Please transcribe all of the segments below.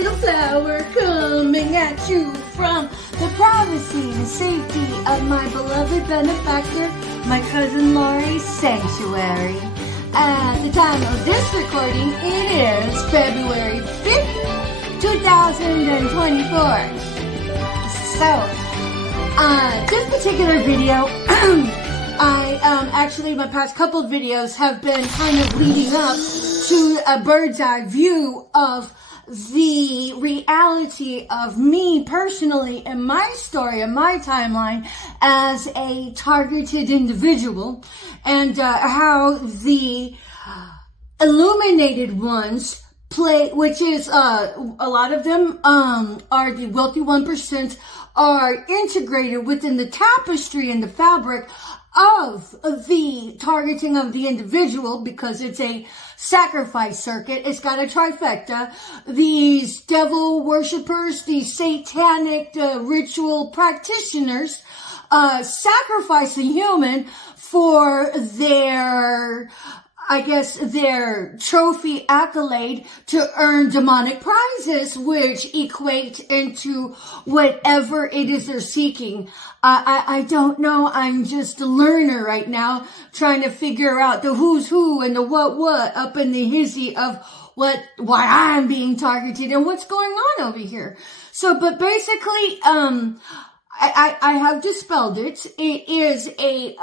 little flower coming at you from the privacy and safety of my beloved benefactor, my cousin Laurie's sanctuary. At the time of this recording, it is February 5th, 2024. So, this particular video, actually my past couple of videos have been kind of leading up to a bird's eye view of the reality of me personally and my story and my timeline as a targeted individual, and how the illuminated ones play, which is a lot of them are the wealthy 1%, are integrated within the tapestry and the fabric of the targeting of the individual, because it's a sacrifice circuit. It's got a trifecta. These devil worshippers, these satanic ritual practitioners, sacrifice a human for their, I guess, their trophy accolade to earn demonic prizes, which equate into whatever it is they're seeking. I don't know. I'm just a learner right now, trying to figure out the who's who and the what up in the hizzy of why I'm being targeted and what's going on over here. So, but basically, I have dispelled it. It is a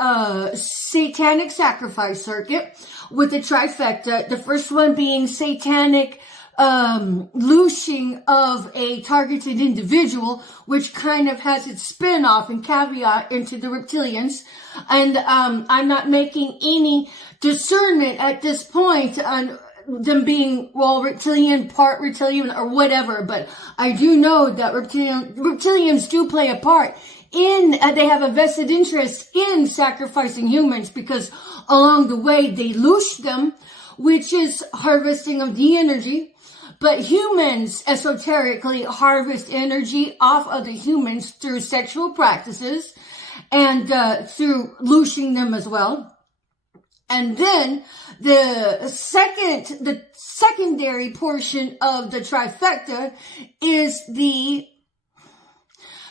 satanic sacrifice circuit with a trifecta. The first one being satanic loosing of a targeted individual, which kind of has its spin-off and caveat into the reptilians. And I'm not making any discernment at this point on them being, well, reptilian, part reptilian, or whatever, but I do know that reptilians do play a part in, they have a vested interest in sacrificing humans, because along the way they loose them, which is harvesting of the energy. But humans esoterically harvest energy off other humans through sexual practices and through loosing them as well. And then the secondary portion of the trifecta is the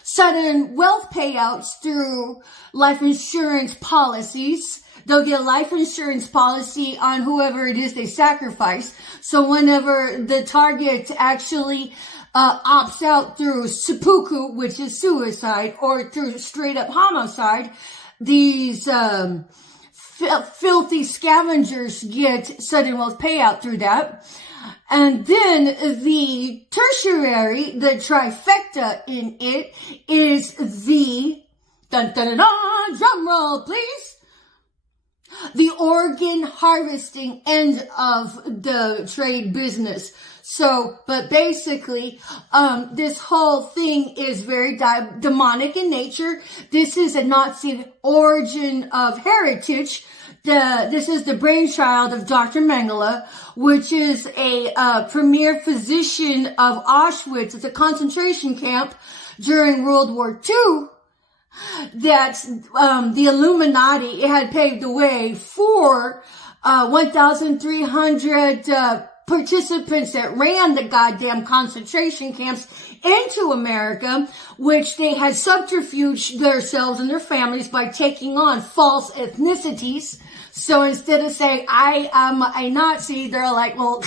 sudden wealth payouts through life insurance policies. They'll get a life insurance policy on whoever it is they sacrifice. So whenever the target actually opts out through seppuku, which is suicide, or through straight up homicide, these filthy scavengers get sudden wealth payout through that. And then the tertiary, the trifecta in it, is the drum roll please, the organ harvesting end of the trade business. So, but basically, this whole thing is very demonic in nature. This is a Nazi origin of heritage. This is the brainchild of Dr. Mengele, which is a premier physician of Auschwitz. It's a concentration camp during World War II. That the Illuminati had paved the way for 1,300 participants that ran the goddamn concentration camps into America, which they had subterfuged themselves and their families by taking on false ethnicities. So instead of saying, I am a Nazi, they're like, well,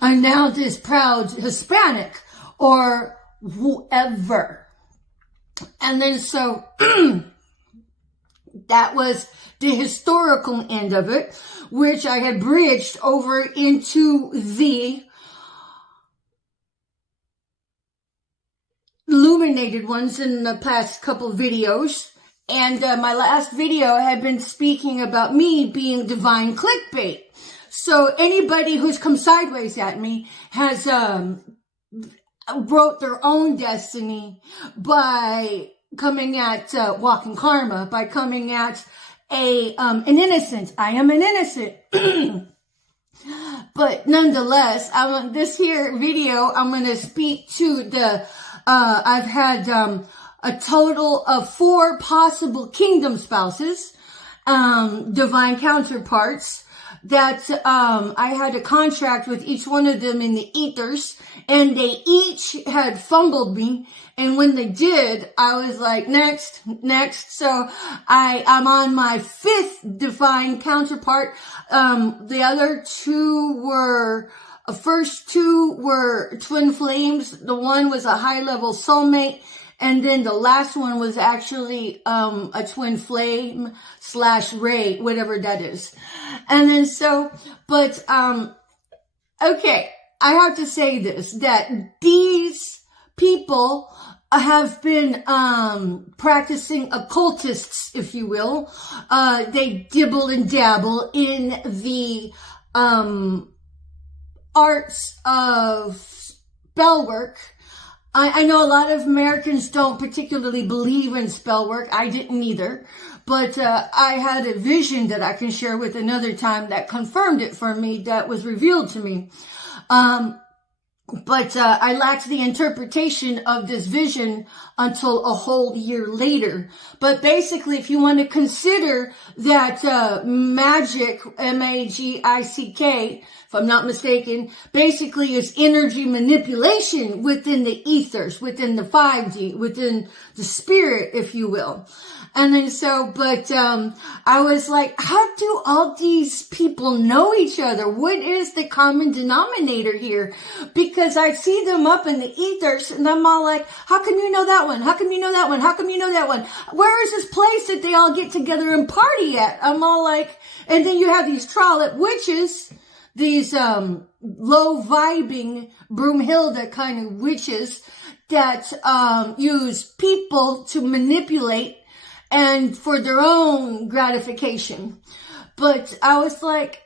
I'm now this proud Hispanic or whoever. And then so that was the historical end of it, which I had bridged over into the illuminated ones in the past couple videos. And my last video had been speaking about me being divine clickbait. So anybody who's come sideways at me has wrote their own destiny by coming at walking karma, by coming at an innocent. I am an innocent. But nonetheless, this here video, I'm going to speak to the, I've had a total of 4 possible kingdom spouses, divine counterparts, that I had a contract with each one of them in the ethers, and they each had fumbled me. And when they did, I was like, next. So I'm on my 5th divine counterpart. The other 2 were, first 2 were twin flames. The one was a high level soulmate. And then the last one was actually a twin flame / ray, whatever that is. And then okay, I have to say this, that these people have been practicing occultists, if you will. They dibble and dabble in the arts of spell work. I know a lot of Americans don't particularly believe in spell work. I didn't either. But I had a vision that I can share with another time that confirmed it for me, that was revealed to me. But I lacked the interpretation of this vision until a whole year later. But basically, if you want to consider that magic, M-A-G-I-C-K, if I'm not mistaken, basically is energy manipulation within the ethers, within the 5D, within the spirit, if you will. And then I was like, how do all these people know each other? What is the common denominator here? Because I see them up in the ethers, and I'm all like, how come you know that one? How come you know that one? How come you know that one? Where is this place that they all get together and party at? I'm all like, and then you have these trollop witches, these low vibing Broomhilda kind of witches that use people to manipulate and for their own gratification. But I was like,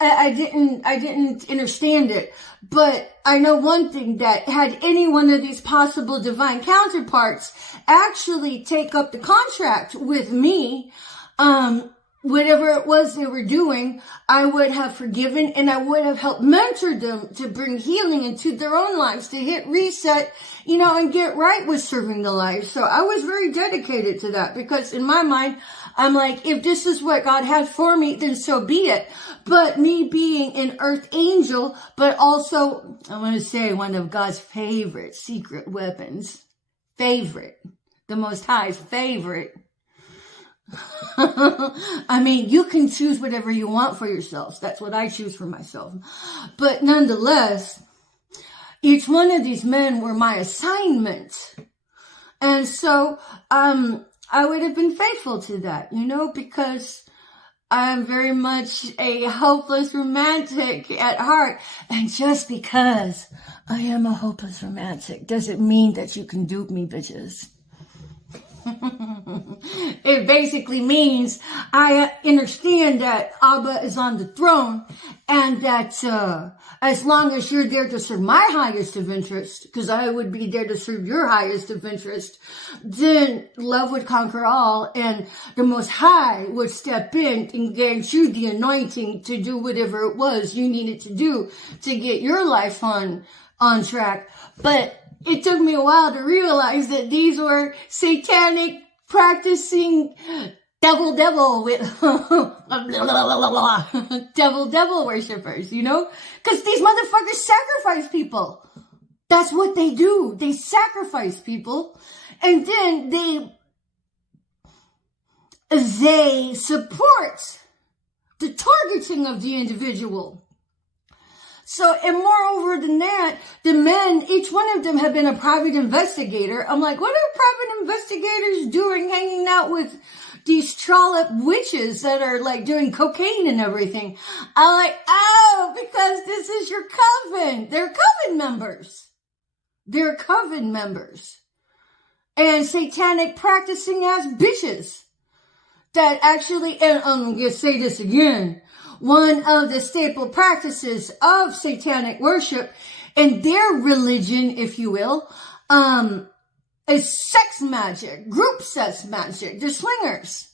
I didn't understand it. But I know one thing, that had any one of these possible divine counterparts actually take up the contract with me, whatever it was they were doing, I would have forgiven, and I would have helped mentor them to bring healing into their own lives, to hit reset, and get right with serving the life. So I was very dedicated to that, because in my mind, I'm like, if this is what God had for me, then so be it. But me being an earth angel, but also, I want to say, one of God's favorite secret weapons, the Most High's favorite. I mean, you can choose whatever you want for yourselves. That's what I choose for myself. But nonetheless, each one of these men were my assignment. And so, I would have been faithful to that, because I'm very much a hopeless romantic at heart. And just because I am a hopeless romantic doesn't mean that you can dupe me, bitches. It basically means I understand that Abba is on the throne, and that as long as you're there to serve my highest of interest, because I would be there to serve your highest of interest, then love would conquer all, and the Most High would step in and grant you the anointing to do whatever it was you needed to do to get your life on track. But it took me a while to realize that these were satanic, practicing devil with devil worshippers, because these motherfuckers sacrifice people. That's what they do. They sacrifice people, and then they support the targeting of the individual. So, and moreover than that, the men, each one of them have been a private investigator. I'm like, what are private investigators doing hanging out with these trollop witches that are like doing cocaine and everything? I'm like, oh, because this is your coven. They're coven members. They're coven members. And satanic practicing ass bitches that actually, and I'm going to say this again, one of the staple practices of satanic worship and their religion, if you will, is sex magic, group sex magic. They're swingers.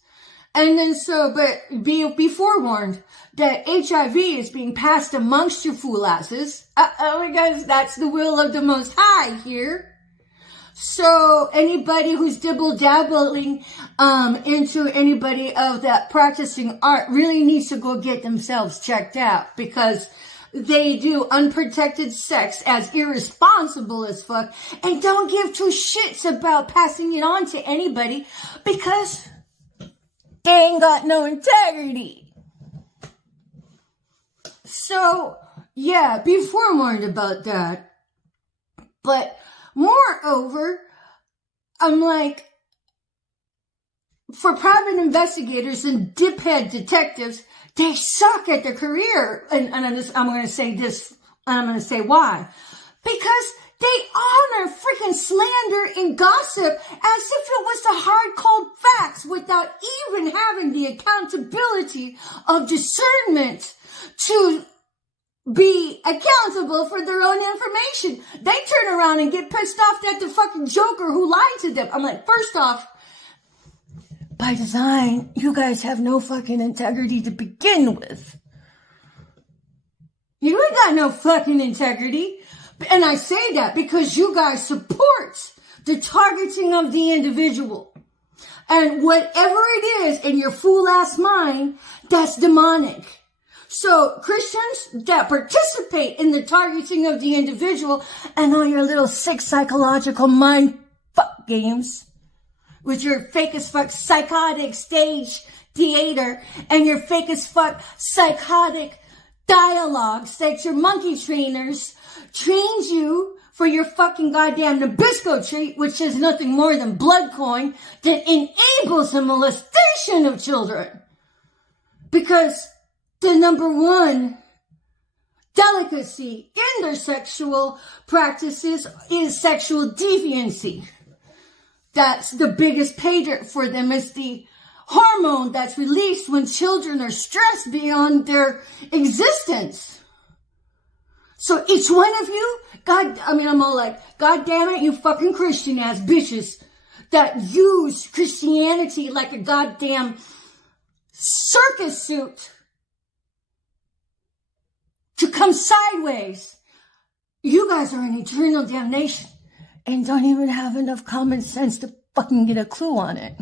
And then but be forewarned that HIV is being passed amongst your fool asses. Because that's the will of the Most High here. So anybody who's dibble-dabbling into anybody of that practicing art really needs to go get themselves checked out, because they do unprotected sex as irresponsible as fuck and don't give two shits about passing it on to anybody because they ain't got no integrity. So, yeah, be forewarned about that. But moreover, I'm like, for private investigators and diphead detectives, they suck at their career. And I'm going to say this, and I'm going to say why. Because they honor freaking slander and gossip as if it was the hard, cold facts without even having the accountability of discernment to be accountable for their own information. They turn around and get pissed off at the fucking joker who lied to them. I'm like, first off, by design, you guys have no fucking integrity to begin with. You ain't got no fucking integrity. And I say that because you guys support the targeting of the individual. And whatever it is in your fool-ass mind, that's demonic. So Christians that participate in the targeting of the individual and all your little sick psychological mind fuck games with your fake as fuck psychotic stage theater and your fake as fuck psychotic dialogues that your monkey trainers trains you for your fucking goddamn Nabisco treat, which is nothing more than blood coin that enables the molestation of children. Because the number one delicacy in their sexual practices is sexual deviancy. That's the biggest pay dirt for them, is the hormone that's released when children are stressed beyond their existence. So each one of you, I'm all like, God damn it, you fucking Christian ass bitches that use Christianity like a goddamn circus suit to come sideways. You guys are in eternal damnation and don't even have enough common sense to fucking get a clue on it.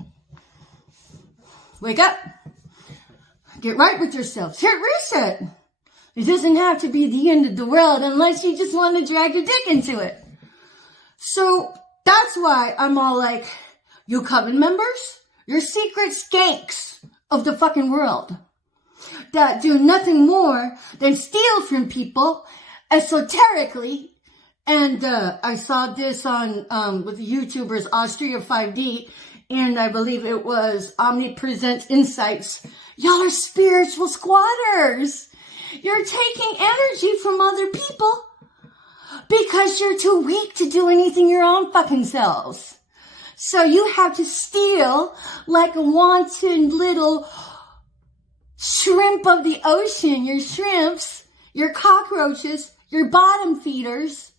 Wake up. Get right with yourselves. Hit reset. It doesn't have to be the end of the world unless you just want to drag your dick into it. So that's why I'm all like, you coven members, you're secret skanks of the fucking world that do nothing more than steal from people esoterically. And I saw this on with the YouTubers Austria 5D, and I believe it was Omnipresent Insights. Y'all are spiritual squatters. You're taking energy from other people because you're too weak to do anything your own fucking selves. So you have to steal like a wanton little shrimp of the ocean. Your shrimps, your cockroaches, your bottom feeders.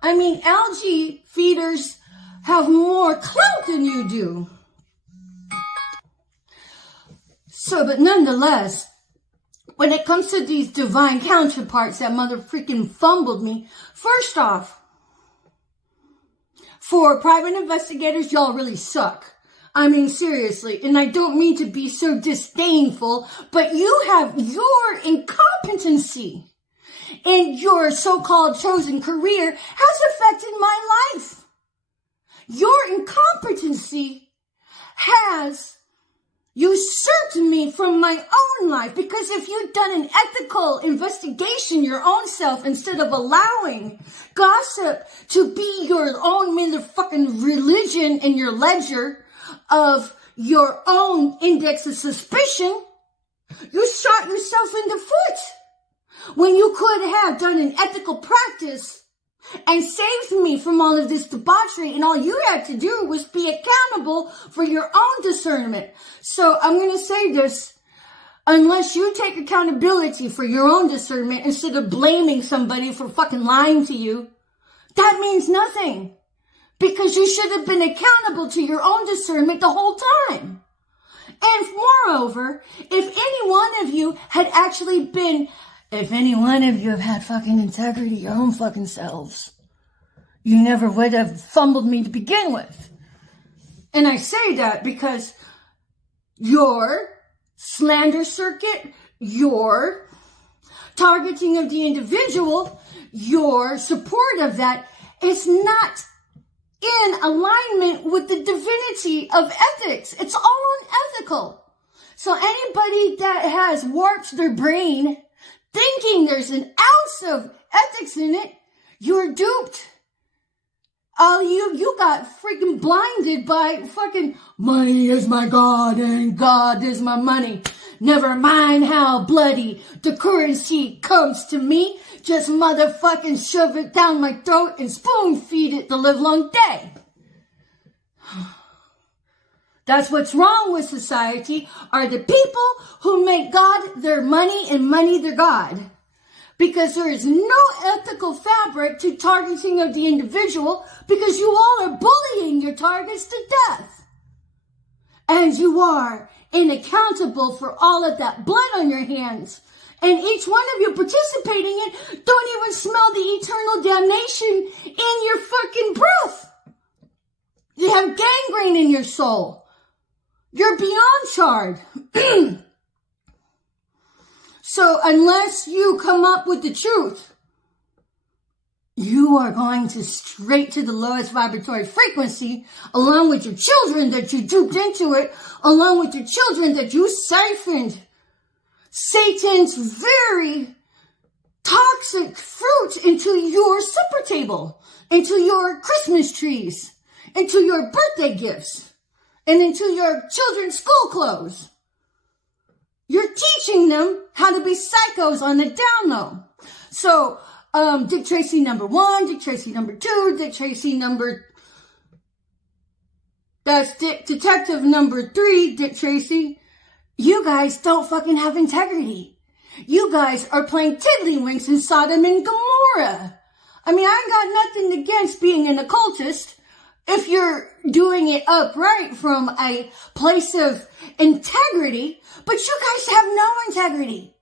I mean, algae feeders have more clout than you do. So, but nonetheless, when it comes to these divine counterparts that mother freaking fumbled me, first off, for private investigators, y'all really suck. I mean, seriously, and I don't mean to be so disdainful, but you have your incompetency in your so-called chosen career has affected my life. Your incompetency has usurped me from my own life, because if you'd done an ethical investigation your own self instead of allowing gossip to be your own motherfucking religion and your ledger of your own index of suspicion, you shot yourself in the foot when you could have done an ethical practice and saved me from all of this debauchery, and all you had to do was be accountable for your own discernment. So I'm going to say this, unless you take accountability for your own discernment instead of blaming somebody for fucking lying to you, that means nothing, because you should have been accountable to your own discernment the whole time. And moreover, if any one of you had actually been, if any one of you have had fucking integrity, your own fucking selves, you never would have fumbled me to begin with. And I say that because your slander circuit, your targeting of the individual, your support of that is not in alignment with the divinity of ethics. It's all unethical. So anybody that has warped their brain thinking there's an ounce of ethics in it, you're duped. You got freaking blinded by fucking money is my God and God is my money. Never mind how bloody the currency comes to me. Just motherfucking shove it down my throat and spoon feed it the livelong day. That's what's wrong with society, are the people who make God their money and money their God. Because there is no ethical fabric to targeting of the individual, because you all are bullying your targets to death. And you are inaccountable for all of that blood on your hands. And each one of you participating in don't even smell the eternal damnation in your fucking breath. You have gangrene in your soul. You're beyond charred. So unless you come up with the truth, you are going to straight to the lowest vibratory frequency, along with your children that you duped into it, along with your children that you siphoned Satan's very toxic fruit into your supper table, into your Christmas trees, into your birthday gifts, and into your children's school clothes. You're teaching them how to be psychos on the down low. So, Dick Tracy number 1, Dick Tracy number 2, Dick Tracy that's Detective number 3, Dick Tracy. You guys don't fucking have integrity. You guys are playing tiddlywinks in Sodom and Gomorrah. I mean, I ain't got nothing against being an occultist if you're doing it upright from a place of integrity, but you guys have no integrity.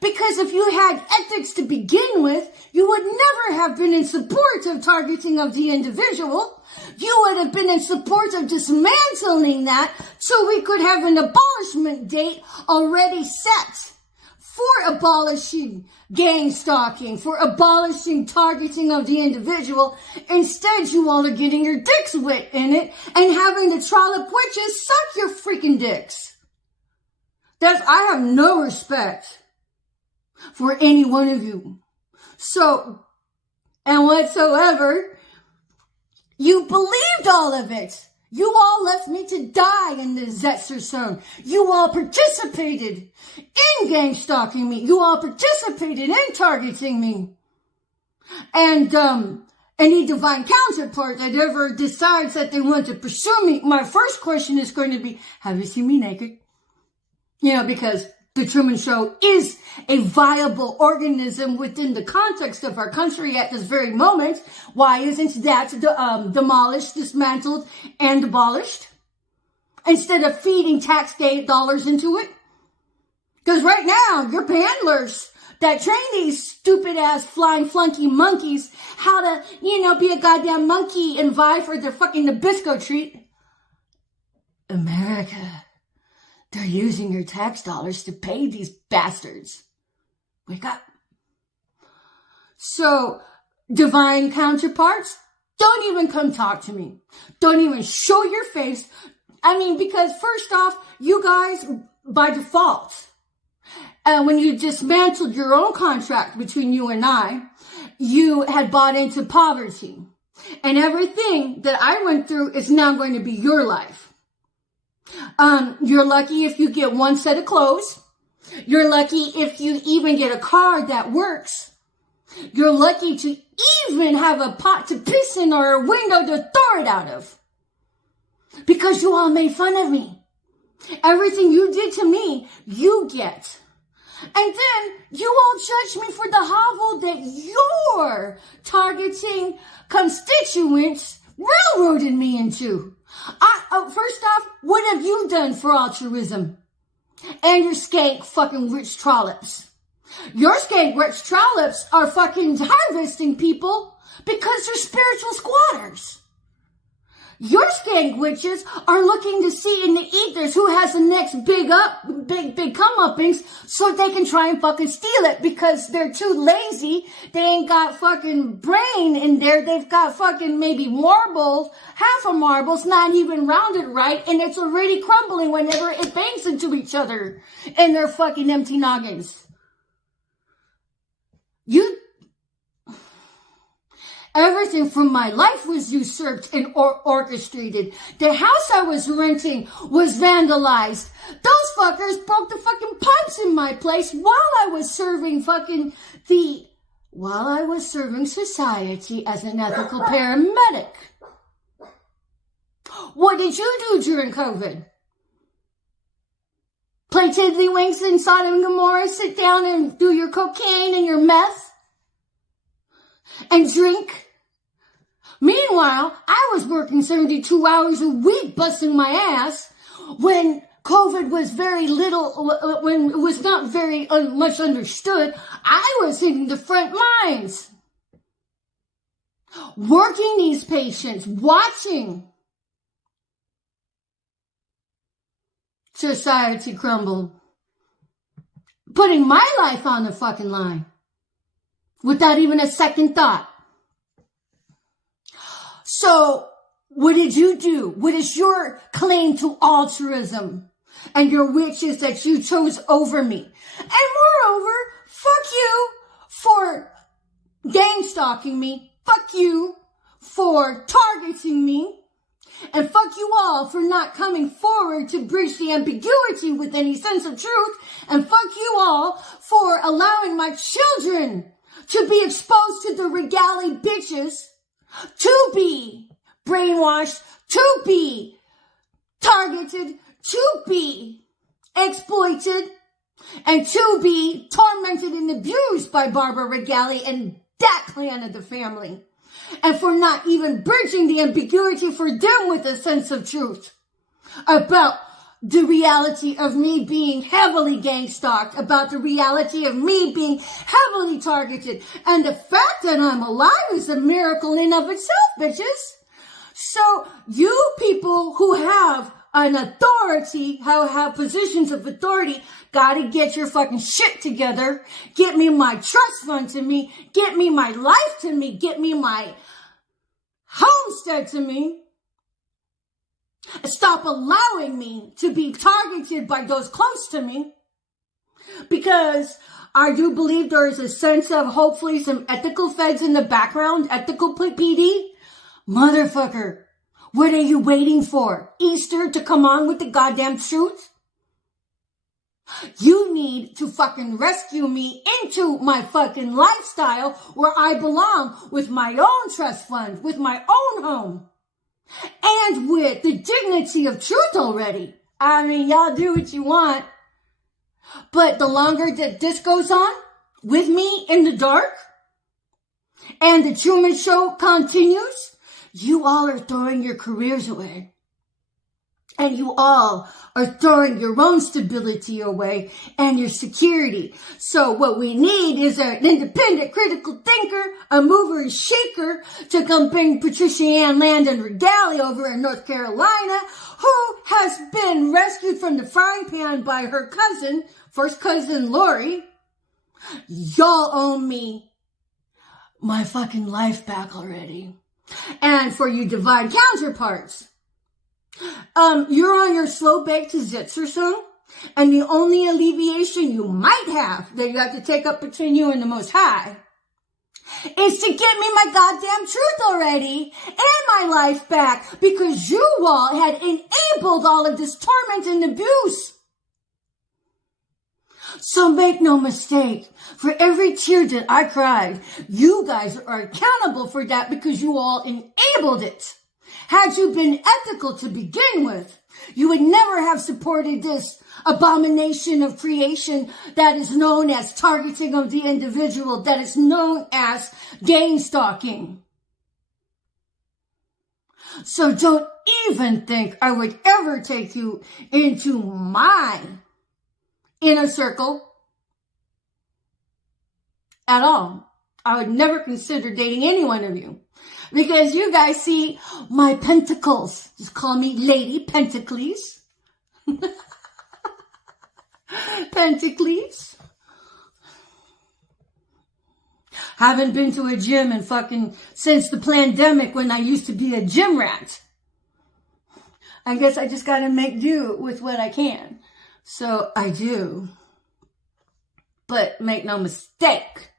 Because if you had ethics to begin with, you would never have been in support of targeting of the individual. You would have been in support of dismantling that so we could have an abolishment date already set for abolishing gang stalking, for abolishing targeting of the individual. Instead, you all are getting your dicks wet in it and having the trollop witches suck your freaking dicks. I have no respect for any one of you. So, and whatsoever, you believed all of it. You all left me to die in the Zetzer zone. You all participated in gang stalking me. You all participated in targeting me. And any divine counterpart that ever decides that they want to pursue me, my first question is going to be, have you seen me naked? You know, because the Truman Show is a viable organism within the context of our country at this very moment. Why isn't that demolished, dismantled, and abolished? Instead of feeding tax dollars into it? Because right now, your handlers that train these stupid-ass flying flunky monkeys how to, be a goddamn monkey and vie for the fucking Nabisco treat. America. They're using your tax dollars to pay these bastards. Wake up. So, divine counterparts, don't even come talk to me. Don't even show your face. I mean, because first off, you guys, by default, when you dismantled your own contract between you and I, you had bought into poverty. And everything that I went through is now going to be your life. You're lucky if you get one set of clothes. You're lucky if you even get a car that works. You're lucky to even have a pot to piss in or a window to throw it out of. Because you all made fun of me. Everything you did to me, you get. And then you all judge me for the hovel that your targeting constituents railroaded me into. First off, what have you done for altruism? And your skank fucking rich trollops. Your skank rich trollops are fucking harvesting people because they're spiritual squatters. Your skank witches are looking to see in the ethers who has the next big comeuppance so they can try and fucking steal it because they're too lazy. They ain't got fucking brain in there. They've got fucking maybe marbles, half a marble's not even rounded right, and it's already crumbling whenever it bangs into each other in their fucking empty noggins. Everything from my life was usurped and orchestrated. The house I was renting was vandalized. Those fuckers broke the fucking pipes in my place while I was serving society as an ethical paramedic. What did you do during COVID? Play tiddlywinks in Sodom and Gomorrah, sit down and do your cocaine and your meth? And drink? Meanwhile, I was working 72 hours a week busting my ass when COVID was when it was not very much understood. I was in the front lines, working these patients, watching society crumble, putting my life on the fucking line without even a second thought. So, what did you do? What is your claim to altruism and your wishes that you chose over me? And moreover, fuck you for gang stalking me. Fuck you for targeting me. And fuck you all for not coming forward to bridge the ambiguity with any sense of truth. And fuck you all for allowing my children to be exposed to the regalia bitches, to be brainwashed, to be targeted, to be exploited, and to be tormented and abused by Barbara Regali and that clan of the family. And for not even bridging the ambiguity for them with a sense of truth about the reality of me being heavily gang stalked, about the reality of me being heavily targeted. And the fact that I'm alive is a miracle in of itself, bitches. So you people who have an authority, who have positions of authority, gotta get your fucking shit together. Get me my trust fund to me. Get me my life to me. Get me my homestead to me. Stop allowing me to be targeted by those close to me. Because I do believe there is a sense of hopefully some ethical feds in the background, ethical PD. Motherfucker, what are you waiting for? Easter to come on with the goddamn truth? You need to fucking rescue me into my fucking lifestyle where I belong with my own trust fund, with my own home. And with the dignity of truth already. I mean, y'all do what you want. But the longer that this goes on with me in the dark and the Truman Show continues, you all are throwing your careers away. And you all are throwing your own stability away and your security. So what we need is an independent critical thinker, a mover and shaker to come bring Patricia Ann Landon Regali over in North Carolina, who has been rescued from the frying pan by her cousin, first cousin Lori. Y'all owe me my fucking life back already. And for you divine counterparts, you're on your slow bake to zits or so, and the only alleviation you might have that you have to take up between you and the Most High is to get me my goddamn truth already and my life back, because you all had enabled all of this torment and abuse. So make no mistake, for every tear that I cried, you guys are accountable for that because you all enabled it. Had you been ethical to begin with, you would never have supported this abomination of creation that is known as targeting of the individual, that is known as gang stalking. So don't even think I would ever take you into my inner circle at all. I would never consider dating any one of you. Because you guys see my pentacles. Just call me Lady Pentacles. Pentacles. Haven't been to a gym in since the pandemic when I used to be a gym rat. I guess I just gotta make do with what I can. So I do. But make no mistake,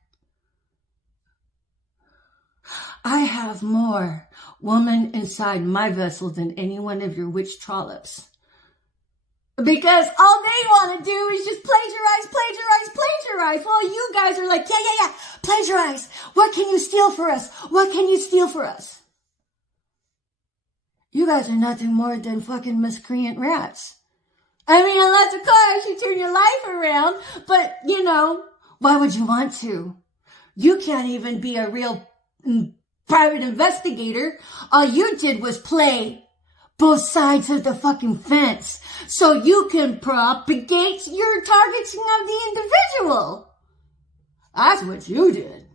I have more woman inside my vessel than any one of your witch trollops. Because all they want to do is just plagiarize. Well, you guys are like, yeah, plagiarize. What can you steal for us? What can you steal for us? You guys are nothing more than fucking miscreant rats. I mean, unless, of course, you turn your life around. But, why would you want to? You can't even be a real private investigator. All you did was play both sides of the fucking fence so you can propagate your targeting of the individual. That's what you did.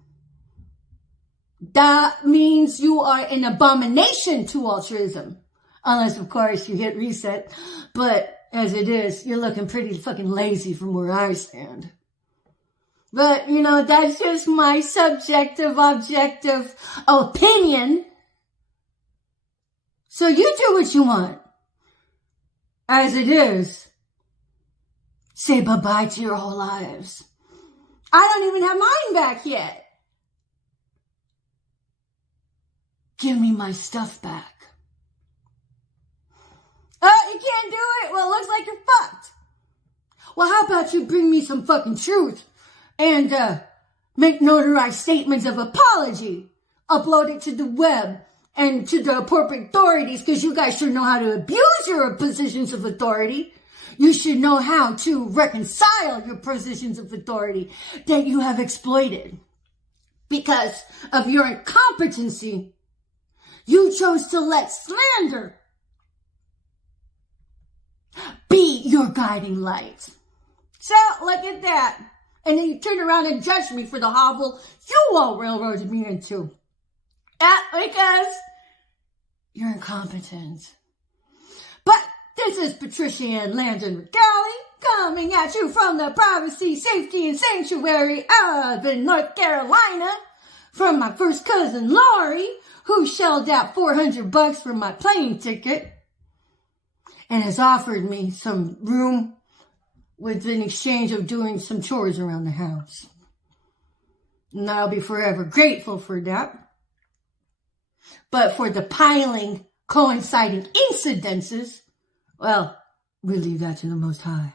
That means you are an abomination to altruism. Unless, of course, you hit reset. But as it is, you're looking pretty fucking lazy from where I stand. But, that's just my subjective, objective opinion. So you do what you want. As it is, say bye-bye to your whole lives. I don't even have mine back yet. Give me my stuff back. Oh, you can't do it? Well, it looks like you're fucked. Well, how about you bring me some fucking truth and make notarized statements of apology, upload it to the web and to the appropriate authorities, because you guys should know how to abuse your positions of authority. You should know how to reconcile your positions of authority that you have exploited. Because of your incompetency, you chose to let slander be your guiding light. So, look at that. And then you turn around and judge me for the hovel you all railroaded me into. Because you're incompetent. But this is Patricia Ann Landon McGalley coming at you from the privacy, safety, and sanctuary of in North Carolina from my first cousin Lori, who shelled out $400 for my plane ticket and has offered me some room with an exchange of doing some chores around the house. And I'll be forever grateful for that. But for the piling, coinciding incidences, well, we leave that to the Most High.